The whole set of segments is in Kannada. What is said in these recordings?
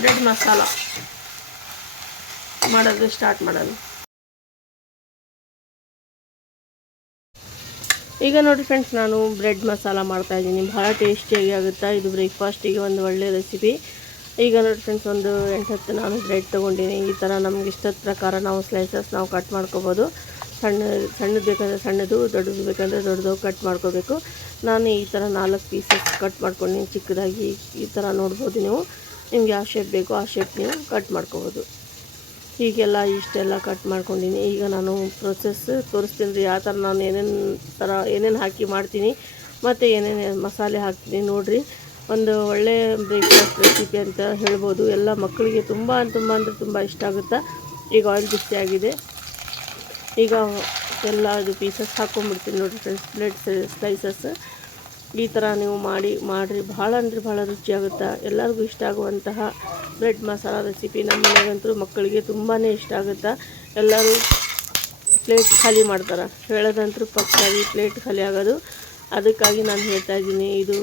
ಬ್ರೆಡ್ ಮಸಾಲ ಮಾಡೋದು ಸ್ಟಾರ್ಟ್ ಮಾಡೋದು. ಈಗ ನೋಡಿ ಫ್ರೆಂಡ್ಸ್ ನಾನು ಬ್ರೆಡ್ ಮಸಾಲ ಮಾಡ್ತಾ ಇದ್ದೀನಿ. ಭಾಳ ಟೇಸ್ಟಿಯಾಗಿ ಆಗುತ್ತಾ ಇದು ಬ್ರೇಕ್ಫಾಸ್ಟಿಗೆ ಒಂದು ಒಳ್ಳೆಯ ರೆಸಿಪಿ ಈಗ ನೋಡಿ ಫ್ರೆಂಡ್ಸ್ ಒಂದು ಎಂಟು ಹತ್ತು ನಾನು ಬ್ರೆಡ್ ತೊಗೊಂಡಿನಿ. ಈ ಥರ ನಮ್ಗೆ ಇಷ್ಟದ ಪ್ರಕಾರ ನಾವು ಸ್ಲೈಸಸ್ ನಾವು ಕಟ್ ಮಾಡ್ಕೋಬೋದು. ಸಣ್ಣ, ಸಣ್ಣದು ಬೇಕಂದರೆ ಸಣ್ಣದು, ದೊಡ್ಡದು ಬೇಕಂದರೆ ದೊಡ್ಡದು ಕಟ್ ಮಾಡ್ಕೋಬೇಕು. ನಾನು ಈ ಥರ ನಾಲ್ಕು ಪೀಸಸ್ ಕಟ್ ಮಾಡ್ಕೊಂಡಿನಿ. ಚಿಕ್ಕದಾಗಿ ಈ ಥರ ನೋಡ್ಬೋದು ನೀವು. ನಿಮ್ಗೆ ಯಾವ ಶೇಪ್ ಬೇಕೋ ಆ ಶೇಪ್ ನೀವು ಕಟ್ ಮಾಡ್ಕೋಬೋದು. ಹೀಗೆಲ್ಲ ಇಷ್ಟೆಲ್ಲ ಕಟ್ ಮಾಡ್ಕೊಂಡಿನಿ. ಈಗ ನಾನು ಪ್ರೊಸೆಸ್ ತೋರಿಸ್ತೀನಿ ರೀ ಯಾವ ಥರ ನಾನು ಏನೇನು ಥರ ಏನೇನು ಹಾಕಿ ಮಾಡ್ತೀನಿ, ಮತ್ತು ಏನೇನು ಮಸಾಲೆ ಹಾಕ್ತೀನಿ ನೋಡಿರಿ. ಒಂದು ಒಳ್ಳೆ ಬ್ರೇಕ್ಫಾಸ್ಟ್ ರೆಸಿಪಿ ಅಂತ ಹೇಳ್ಬೋದು. ಎಲ್ಲ ಮಕ್ಕಳಿಗೆ ತುಂಬ ತುಂಬ ಅಂದರೆ ತುಂಬ ಇಷ್ಟ ಆಗುತ್ತೆ. ಈಗ ಆಯಿಲ್ ಬಿಸಿ ಆಗಿದೆ. ಈಗ ಎಲ್ಲ ಇದು ಪೀಸಸ್ ಹಾಕ್ಕೊಂಡ್ಬಿಡ್ತೀನಿ ನೋಡಿರಿ ಫ್ರೆಂಡ್ಸ್ ಪ್ಲೇಟ್ ಸ್ಲೈಸಸ್ ಈ ಥರ ನೀವು ಮಾಡಿ, ಮಾಡಿರಿ. ಭಾಳ ಅಂದರೆ ಭಾಳ ರುಚಿಯಾಗುತ್ತೆ ಎಲ್ಲರಿಗೂ ಇಷ್ಟ ಆಗುವಂತಹ ಬ್ರೆಡ್ ಮಸಾಲ ರೆಸಿಪಿ ನಮ್ಮ ಮನೆಗಂತೂ ಮಕ್ಕಳಿಗೆ ತುಂಬಾ ಇಷ್ಟ ಆಗುತ್ತೆ. ಎಲ್ಲರೂ ಪ್ಲೇಟ್ ಖಾಲಿ ಮಾಡ್ತಾರೆ. ಹೇಳೋದಂತೂ ಪಕ್ಕಾಗಿ ಪ್ಲೇಟ್ ಖಾಲಿ ಆಗೋದು. ಅದಕ್ಕಾಗಿ ನಾನು ಹೇಳ್ತಾ ಇದ್ದೀನಿ, ಇದು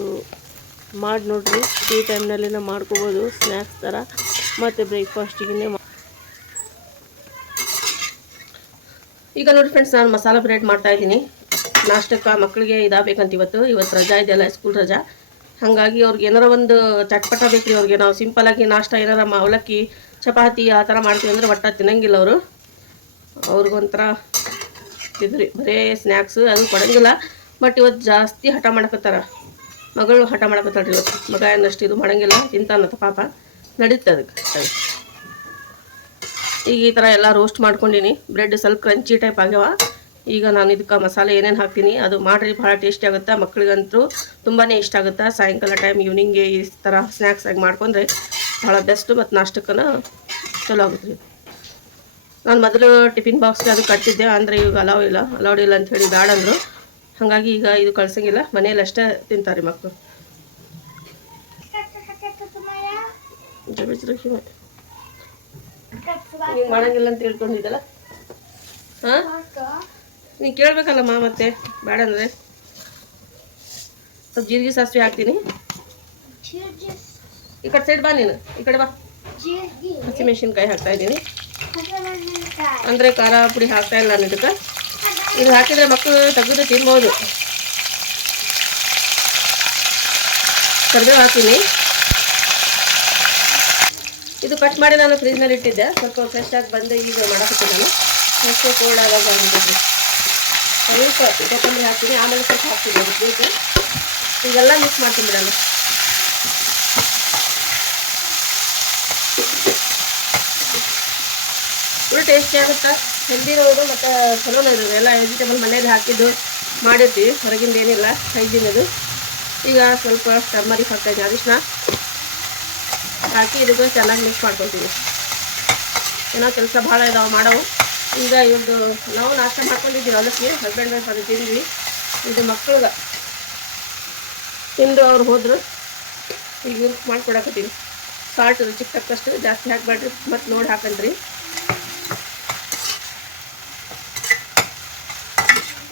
ಮಾಡಿ ನೋಡಿರಿ. ಈ ಟೈಮ್ನಲ್ಲಿ ನಾವು ಮಾಡ್ಕೋಬೋದು ಸ್ನ್ಯಾಕ್ಸ್ ಥರ. ಮತ್ತು ಬ್ರೇಕ್ಫಾಸ್ಟಿಗೆ ಈಗ ನೋಡಿ ಫ್ರೆಂಡ್ಸ್ ನಾನು ಮಸಾಲ ಬ್ರೆಡ್ ಮಾಡ್ತಾ ಇದ್ದೀನಿ. ನಾಷ್ಟಕ್ಕೆ ಮಕ್ಕಳಿಗೆ ಇದಾಗಬೇಕಂತ ಇವತ್ತು. ಇವತ್ತು ರಜಾ ಇದೆಯಲ್ಲ ಸ್ಕೂಲ್ ರಜಾ. ಹಾಗಾಗಿ ಅವ್ರಿಗೆ ಏನಾರ ಒಂದು ಚಟ್ಪಟ ಬೇಕು ರೀ ಅವ್ರಿಗೆ. ನಾವು ಸಿಂಪಲಾಗಿ ನಾಷ್ಟ ಏನಾರ ಅವಲಕ್ಕಿ, ಚಪಾತಿ ಆ ಥರ ಮಾಡ್ತೀವಿ ಅಂದರೆ ಒಟ್ಟ ತಿನ್ನಂಗಿಲ್ಲ ಅವರು. ಅವ್ರಿಗೊಂಥರ ಇದ್ರಿ. ಬರೇ ಸ್ನ್ಯಾಕ್ಸು ಅದು ಕೊಡಂಗಿಲ್ಲ. ಬಟ್ ಇವತ್ತು ಜಾಸ್ತಿ ಹಠ ಮಾಡಕತ್ತಾರ. ಮಗಳು ಹಠ ಮಾಡಕತ್ತಾಳ್ರಿ ಇವತ್ತು. ಮಗ ಏನಷ್ಟು ಇದು ಮಾಡಂಗಿಲ್ಲ. ತಿಂತಾನತ್ತ ಪಾಪ. ನಡೀತದೆ ಅದಕ್ಕೆ ಅದು. ಈಗ ಈ ಥರ ಎಲ್ಲ ರೋಸ್ಟ್ ಮಾಡ್ಕೊಂಡಿನಿ. ಬ್ರೆಡ್ ಸ್ವಲ್ಪ ಕ್ರಂಚಿ ಟೈಪ್ ಆಗ್ಯಾವ. ಈಗ ನಾನು ಇದಕ್ಕೆ ಮಸಾಲೆ ಏನೇನು ಹಾಕ್ತೀನಿ, ಅದು ಮಾಡಿರಿ ಭಾಳ ಟೇಸ್ಟಿ ಆಗುತ್ತೆ? ಮಕ್ಕಳಿಗಂತೂ ತುಂಬಾ ಇಷ್ಟ ಆಗುತ್ತೆ? ಸಾಯಂಕಾಲ ಟೈಮ್ ಈವ್ನಿಂಗ್ಗೆ ಈ ಥರ ಸ್ನ್ಯಾಕ್ಸ್ ಆಗಿ ಮಾಡ್ಕೊಂಡ್ರೆ ಭಾಳ ಬೆಸ್ಟು ಮತ್ತು ನಾಷ್ಟಕ್ಕನ ಚಲೋ ಆಗುತ್ತೆ ರೀ. ನಾನು ಮೊದಲು ಟಿಫಿನ್ ಬಾಕ್ಸ್ಗೆ ಅದು ಕಟ್ಟಿದ್ದೆ ಅಂದರೆ ಇವಾಗ ಅಲಾವ್ ಇಲ್ಲ ಅಲೌಡ್ ಇಲ್ಲ ಅಂತ ಹೇಳಿ ಬ್ಯಾಡ ಅಂದರು. ಹಾಗಾಗಿ ಈಗ ಇದು ಕಳ್ಸಂಗಿಲ್ಲ, ಮನೇಲಿ ಅಷ್ಟೇ ತಿಂತಾರೆ ಮಕ್ಕಳು ಮಾಡಂಗಿಲ್ಲ ಅಂತ ಹೇಳ್ಕೊಂಡಿದ್ದಲ್ಲ? ಹಾಂ? ನೀನು ಕೇಳಬೇಕಲ್ಲಮ್ಮ ಮತ್ತೆ? ಬೇಡ ಅಂದರೆ. ಸ್ವಲ್ಪ ಜೀರಿಗೆ ಸಾಸಿವೆ ಹಾಕ್ತೀನಿ. ಈ ಕಡೆ ಸೈಡ್ ಬಾ ನೀನು. ಈ ಕಡೆ ಬಾ. ಹಸಿಮೆಣಸಿನ್ಕಾಯಿ ಹಾಕ್ತಾ ಇದ್ದೀನಿ. ಅಂದರೆ ಖಾರ ಪುಡಿ ಹಾಕ್ತಾ ಇಲ್ಲ ನಾನು ಇದು ಹಾಕಿದರೆ ಮಕ್ಕಳು ತೆಗೆದು ತಿನ್ಬೋದು. ಕರಿಬೇವು ಹಾಕ್ತೀನಿ. ಇದು ಕಟ್ ಮಾಡಿ ನಾನು ಫ್ರಿಜ್ನಲ್ಲಿ ಇಟ್ಟಿದ್ದೆ. ಸ್ವಲ್ಪ ಫ್ರೆಶ್ ಆಗಿ ಬಂದು ಈಗ ಮಾಡಕ್ಕೆ ನಾನು ಫ್ರೆಶ್ ಕೋಲ್ಡ್ ಸ್ವಲ್ಪ ಕೊತ್ತಂಬರಿ ಹಾಕ್ತೀನಿ, ಆಮೇಲೆ ಸ್ವಲ್ಪ ಹಾಕ್ತೀನಿ ಅದಕ್ಕೆ ಬೇಕು ಇದೆಲ್ಲ ಮಿಕ್ಸ್ ಮಾಡ್ತೀನಿ ಬಿಡೋಣ. ಫುಲ್ ಟೇಸ್ಟಿ ಆಗುತ್ತೆ? ಹೆಲ್ದಿ ಇರೋದು ಮತ್ತು ಚಲೋನ ಇರೋದು. ಎಲ್ಲ ವೆಜಿಟೇಬಲ್ ಮನೇಲಿ ಹಾಕಿದ್ದು ಮಾಡಿರ್ತೀವಿ. ಹೊರಗಿಂದ ಏನಿಲ್ಲ ಹೈಜಿನದು ಈಗ ಸ್ವಲ್ಪ ಟರ್ಮರಿಕ್ ಹಾಕ್ತಾಯಿದ್ದೀನಿ ಅರಿಶಿನ ಹಾಕಿ ಇದಕ್ಕೆ ಚೆನ್ನಾಗಿ ಮಿಕ್ಸ್ ಮಾಡ್ಕೊತೀವಿ ಏನೋ ಕೆಲಸ ಭಾಳ ಇದಾವೆ ಮಾಡವು. ಈಗ ಇವ್ರದ್ದು ನಾವು ನಾಷ್ಟ ಮಾಡ್ಕೊಂಡಿದ್ದೀವಿ. ಅವಲಕ್ಕಿ ಹಸ್ಬೆಂಡ್ ವೈಫ್ ಅದು ತಿಂದ್ವಿ ಇದು ಮಕ್ಳಿಗೆ. ತಿಂದು ಅವ್ರು ಹೋದ್ರು. ಈಗ ಇವ್ರಿಗೆ ಮಾಡ್ಕೊಡಕತ್ತೀನಿ. ಸಾಲ್ಟ್ ರುಚಿಗೆ ತಕ್ಕಷ್ಟು ಜಾಸ್ತಿ ಹಾಕಬೇಡ್ರಿ. ಮತ್ತು ನೋಡಿ ಹಾಕಂದ್ರಿ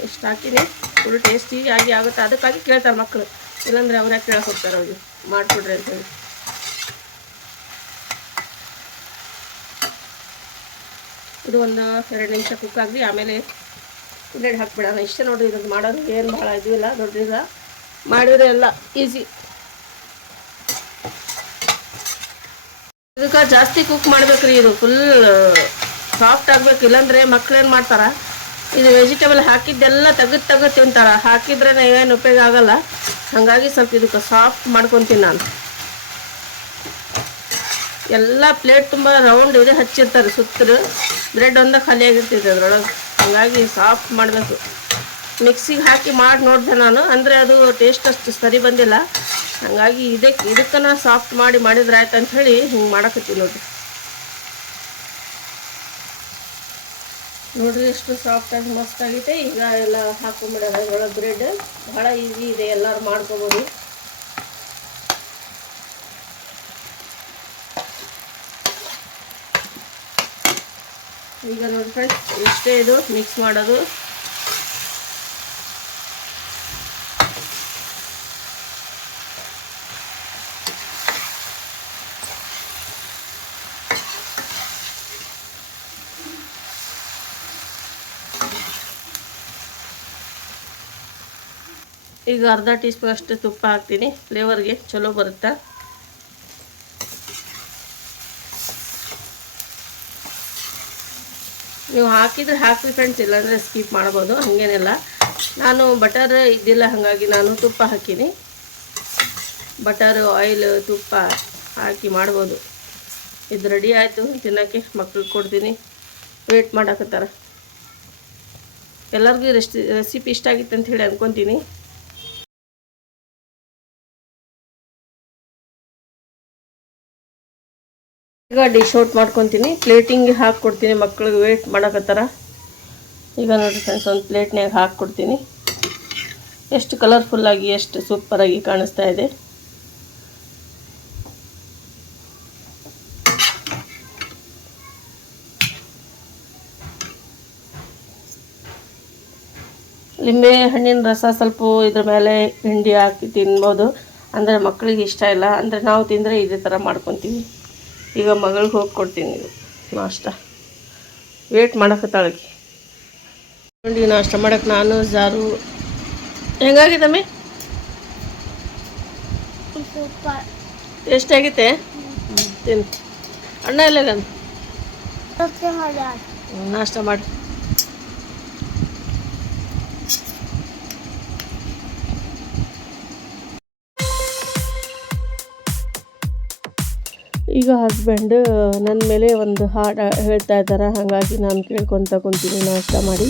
ಎಷ್ಟು ಹಾಕಿನಿ? ಫುಲ್ ಟೇಸ್ಟಿ ಆಗಿ ಆಗುತ್ತೆ. ಅದಕ್ಕಾಗಿ ಕೇಳ್ತಾರೆ ಮಕ್ಕಳು ಇಲ್ಲಾಂದ್ರೆ ಅವ್ರು ಯಾಕೆ ಕೇಳಕ್ಕೆ ಹೋಗ್ತಾರೆ ಅವ್ರಿಗೆ. ಮಾಡಿಕೊಡ್ರಿ ಅಂತೇಳಿ ಇದು ಒಂದು ಎರಡು ನಿಮಿಷ ಕುಕ್ ಆಗಲಿ ಆಮೇಲೆ ಬ್ರೆಡ್ ಹಾಕ್ಬಿಡೋಣ. ಇಷ್ಟೇ ನೋಡಿರಿ ಇದನ್ನು ಮಾಡೋದು ಏನು ಭಾಳ ಇದು ಇಲ್ಲ ದೊಡ್ಡದಿಲ್ಲ ಮಾಡಿದ್ರೆ ಎಲ್ಲ ಈಸಿ ಇದಕ್ಕೆ ಜಾಸ್ತಿ ಕುಕ್ ಮಾಡ್ಬೇಕ್ರಿ, ಇದು ಫುಲ್ ಸಾಫ್ಟ್ ಆಗ್ಬೇಕು. ಇಲ್ಲಾಂದರೆ ಮಕ್ಳು ಏನು ಮಾಡ್ತಾರ, ಇದು ವೆಜಿಟೇಬಲ್ ಹಾಕಿದ್ದೆಲ್ಲ ತೆಗೆದು ತೆಗೆದು ತಿಂತಾರ. ಹಾಕಿದ್ರೆ ಏನು ಉಪಯೋಗ ಆಗಲ್ಲ. ಹಾಗಾಗಿ ಸ್ವಲ್ಪ ಇದಕ್ಕೆ ಸಾಫ್ಟ್ ಮಾಡ್ಕೊತೀನಿ ನಾನು. ಎಲ್ಲ ಪ್ಲೇಟ್ ತುಂಬ ರೌಂಡ್ ಇದೆ, ಹಚ್ಚಿರ್ತಾರೆ ಸುತ್ತರು ಬ್ರೆಡ್ ಒಂದ ಖಾಲಿ ಅದ್ರೊಳಗೆ. ಹಾಗಾಗಿ ಸಾಫ್ಟ್ ಮಾಡಬೇಕು. ಮಿಕ್ಸಿಗೆ ಹಾಕಿ ಮಾಡಿ ನೋಡಿದೆ ನಾನು, ಅಂದರೆ ಅದು ಟೇಸ್ಟ್ ಅಷ್ಟು ಸರಿ ಬಂದಿಲ್ಲ. ಹಾಗಾಗಿ ಇದಕ್ಕೆ ಇದಕ್ಕನ ಸಾಫ್ಟ್ ಮಾಡಿ ಮಾಡಿದ್ರೆ ಆಯ್ತು ಅಂತ ಹೇಳಿ ಹಿಂಗೆ ಮಾಡಕತ್ತೀವಿ ನೋಡ್ರಿ. ನೋಡ್ರಿ ಎಷ್ಟು ಮಸ್ತ್ ಆಗಿದೆ ಈಗ ಎಲ್ಲ ಹಾಕೊಂಡ್ಬಿಡೋಣ ಅದರೊಳಗೆ ಬ್ರೆಡ್ ಭಾಳ ಈಸಿ ಇದೆ, ಎಲ್ಲರೂ ಮಾಡ್ಕೋಬೋದು. ಈಗ ನೋಡಿ ಫ್ರೆಂಡ್ಸ್ ಇಷ್ಟೇ ಇದು ಮಿಕ್ಸ್ ಮಾಡೋದು. ಈಗ ಅರ್ಧ ಟೀ ಸ್ಪೂನ್ ಅಷ್ಟು ತುಪ್ಪ ಹಾಕ್ತೀನಿ. ಫ್ಲೇವರ್ಗೆ ಚಲೋ ಬರುತ್ತೆ? ನೀವು ಹಾಕಿದ್ರೆ ಹಾಕಿ ಫ್ರೆಂಡ್ಸ್ ಇಲ್ಲಾಂದರೆ ಸ್ಕಿಪ್ ಮಾಡ್ಬೋದು, ಹಾಗೇನಿಲ್ಲ. ನಾನು ಬಟರ್ ಇದ್ದಿಲ್ಲ, ಹಾಗಾಗಿ ನಾನು ತುಪ್ಪ ಹಾಕೀನಿ. ಬಟರ್ ಆಯಿಲ್ ತುಪ್ಪ ಹಾಕಿ ಮಾಡ್ಬೋದು. ಇದು ರೆಡಿ ಆಯಿತು, ತಿನ್ನೋಕ್ಕೆ ಮಕ್ಳಿಗೆ ಕೊಡ್ತೀನಿ. ವೇಟ್ ಮಾಡಾಕತ್ತಾರ. ಎಲ್ಲರಿಗೂ ರೆಸ್ಟಿ ರೆಸಿಪಿ ಇಷ್ಟ ಆಗಿತ್ತು ಅಂತ ಹೇಳಿ ಅನ್ಕೊತೀನಿ. ಈಗ ಡಿಶ್ ಔಟ್ ಮಾಡ್ಕೊತೀನಿ. ಪ್ಲೇಟಿಂಗ್ ಹಾಕ್ಕೊಡ್ತೀನಿ ಮಕ್ಳಿಗೆ. ವೇಟ್ ಮಾಡಕತ್ತಾರ. ಈಗ ನೋಡಿ ಫ್ರೆಂಡ್ಸ್ ಒಂದು ಪ್ಲೇಟ್ನಾಗ ಹಾಕ್ಕೊಡ್ತೀನಿ. ಎಷ್ಟು ಕಲರ್ಫುಲ್ಲಾಗಿ ಎಷ್ಟು ಸೂಪರಾಗಿ ಕಾಣಿಸ್ತಾ ಇದೆ. ಲಿಂಬೆ ಹಣ್ಣಿನ ರಸ ಸ್ವಲ್ಪ ಇದ್ರ ಮೇಲೆ ಹಿಂಡಿ ಹಾಕಿ ತಿನ್ಬೋದು. ಅಂದರೆ ಮಕ್ಕಳಿಗೆ ಇಷ್ಟ ಇಲ್ಲ. ಅಂದರೆ ನಾವು ತಿಂದರೆ ಇದೇ ಥರ ಮಾಡ್ಕೊತೀವಿ. ಈಗ ಮಗಳಿಗೆ ಹೋಗಿ ಕೊಡ್ತೀನಿ ಇದು. ನಾಷ್ಟ. ವೇಟ್ ಮಾಡಕತ್ತಾಳಕ್ಕೆ ನೋಡಿ ನಾಷ್ಟ ಮಾಡಕ್ಕೆ ನಾನು ಜಾರು. ಹೆಂಗಾಗಿದ್ದಮ್ಮೆ ಸೂಪರ್. ಎಷ್ಟಾಗೈತೆ? ತಿನ್ನು. ಅಣ್ಣ ಇಲ್ಲ ನಾಷ್ಟ ಮಾಡಿ. ಈಗ ಹಸ್ಬೆಂಡ್ ನನ್ನ ಮೇಲೆ ಒಂದು ಹಾಡು ಹೇಳ್ತಾ ಇದ್ದಾರೆ ಹಾಗಾಗಿ ನಾನು ಕೇಳ್ಕೊತ ಕುಂತೀನಿ ನಾಷ್ಟ ಮಾಡಿ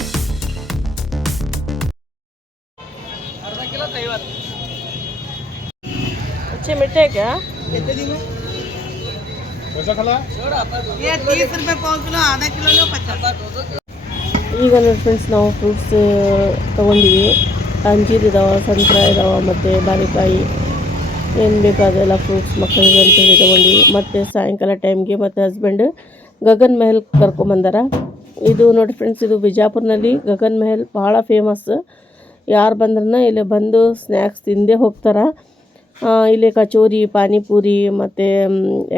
अच्छे मिठे क्या ये तीस रुपए पाव किलो आधा किलो लो पचास ಈಗ ನೋಡಿ ಫ್ರೆಂಡ್ಸ್ ನಾವು ಫ್ರೂಟ್ಸ್ ತೊಗೊಂಡಿವಿ ಅಂಜೀರ್ ಇದಾವೆ ಸಂತ್ರ ಇದಾವೆ ಮತ್ತು ಬಾರಿಕಾಯಿ ಏನು ಬೇಕಾದೆಲ್ಲ ಫ್ರೂಟ್ಸ್ ಮಕ್ಕಳಿಗೆ ಅಂತೇಳಿ ತೊಗೊಂಡ್ವಿ. ಮತ್ತು ಸಾಯಂಕಾಲ ಟೈಮ್ಗೆ ಮತ್ತು ಹಸ್ಬೆಂಡ್ ಗಗನ್ ಮೆಹಲ್ ಕರ್ಕೊಂಬಂದಾರ ಇದು ನೋಡಿ ಫ್ರೆಂಡ್ಸ್ ಇದು ಬಿಜಾಪುರ್ನಲ್ಲಿ ಗಗನ್ ಮೆಹಲ್ ಭಾಳ ಫೇಮಸ್ ಯಾರು ಬಂದ್ರೂ ಇಲ್ಲಿ ಬಂದು ಸ್ನ್ಯಾಕ್ಸ್ ತಿಂದೇ ಹೋಗ್ತಾರೆ. ಇಲ್ಲಿ ಕಚೋರಿ, ಪಾನಿಪುರಿ, ಮತ್ತು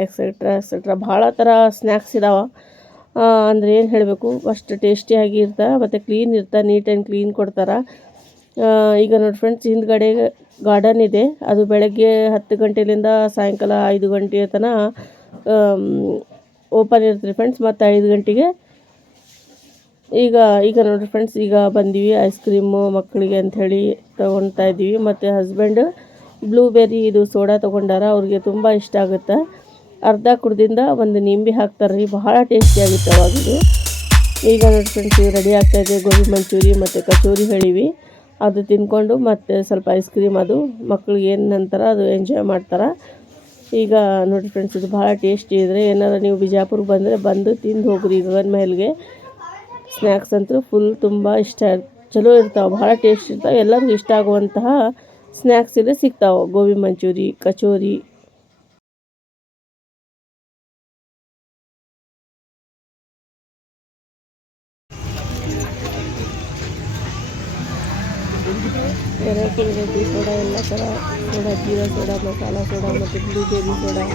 ಎಕ್ಸೆಟ್ರಾ ಎಕ್ಸೆಟ್ರಾ ಭಾಳ ಥರ ಸ್ನ್ಯಾಕ್ಸ್ ಇದಾವೆ. ಅಂದರೆ ಏನು ಹೇಳಬೇಕು? ಅಷ್ಟು ಟೇಸ್ಟಿಯಾಗಿ ಇರ್ತಾ, ಮತ್ತು ಕ್ಲೀನ್ ಇರ್ತಾ ನೀಟ್ ಆ್ಯಂಡ್ ಕ್ಲೀನ್ ಕೊಡ್ತಾರೆ. ಈಗ ನೋಡಿ ಫ್ರೆಂಡ್ಸ್ ಹಿಂದ್ಗಡೆ ಗಾರ್ಡನ್ ಇದೆ. ಅದು ಬೆಳಗ್ಗೆ ಹತ್ತು ಗಂಟೆಯಿಂದ ಸಾಯಂಕಾಲ ಐದು ಗಂಟೆಯ ತನಕ ಓಪನ್ ಇರ್ತೀರಿ ಫ್ರೆಂಡ್ಸ್ ಮತ್ತು ಐದು ಗಂಟೆಗೆ. ಈಗ ಈಗ ನೋಡಿರಿ ಫ್ರೆಂಡ್ಸ್ ಈಗ ಬಂದೀವಿ ಐಸ್ ಕ್ರೀಮು ಮಕ್ಕಳಿಗೆ ಅಂಥೇಳಿ ತೊಗೊಳ್ತಾ ಇದ್ದೀವಿ. ಮತ್ತು ಹಸ್ಬೆಂಡ್ ಬ್ಲೂಬೆರಿ ಇದು ಸೋಡಾ ತೊಗೊಂಡಾರ, ಅವ್ರಿಗೆ ತುಂಬ ಇಷ್ಟ ಆಗುತ್ತೆ. ಅರ್ಧ ಕುಡ್ದಿಂದ ಒಂದು ನಿಂಬೆ ಹಾಕ್ತಾರೆ ರೀ, ಬಹಳ ಟೇಸ್ಟಿಯಾಗುತ್ತೆ ಅವಾಗಿದು ಈಗ ನೋಡಿ ಫ್ರೆಂಡ್ಸ್ ರೆಡಿ ರೆಡಿ ಆಗ್ತಾಯಿದೆ ಗೋಬಿ ಮಂಚೂರಿ ಮತ್ತು ಕಚೋರಿ ಹೇಳಿವಿ. ಅದು ತಿನ್ಕೊಂಡು ಮತ್ತು ಸ್ವಲ್ಪ ಐಸ್ ಕ್ರೀಮ್ ಅದು, ಮಕ್ಳಿಗೆ ಏನು ನಂತರ ಅದು ಎಂಜಾಯ್ ಮಾಡ್ತಾರೆ. ಈಗ ನೋಡಿ ಫ್ರೆಂಡ್ಸ್ ಇದು ಭಾಳ ಟೇಸ್ಟಿ ಇದ್ರೆ ಏನಾರು ನೀವು ಬಿಜಾಪುರ್ಗೆ ಬಂದರೆ ಬಂದು ತಿಂದು ಹೋಗ್ರಿ ಗಗನ್ ಮಹಲ್ಗೆ ಸ್ನ್ಯಾಕ್ಸ್ ಅಂತೂ ಫುಲ್ ತುಂಬ ಇಷ್ಟ ಚಲೋ ಇರ್ತಾವೆ ಭಾಳ ಟೇಸ್ಟ್ ಇರ್ತಾವೆ, ಎಲ್ಲರಿಗೂ ಇಷ್ಟ ಆಗುವಂತಹ ಸ್ನ್ಯಾಕ್ಸ್ ಇಲ್ಲಿ ಸಿಗ್ತಾವೆ. Gobi manchurian, kachori. Variety variety soda ಎಲ್ಲ ಥರ soda jeera soda masala soda ಮತ್ತು ಬ್ಲೂಬೆರಿ ಸೋಡಾ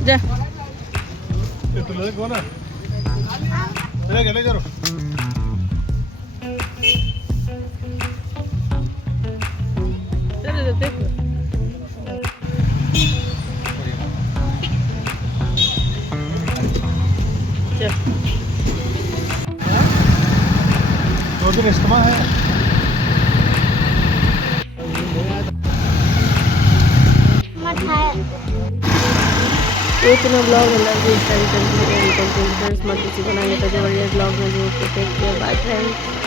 जा चलो दो दिन इज्तम है। एक ना ब्लॉग अलग इस टाइम कंटिन्यू करते हैं। फ्रेंड्स मत किसी बनाइए तो ज़बरदस्त ब्लॉग में जो टेक केयर बाय फ्रेंड्स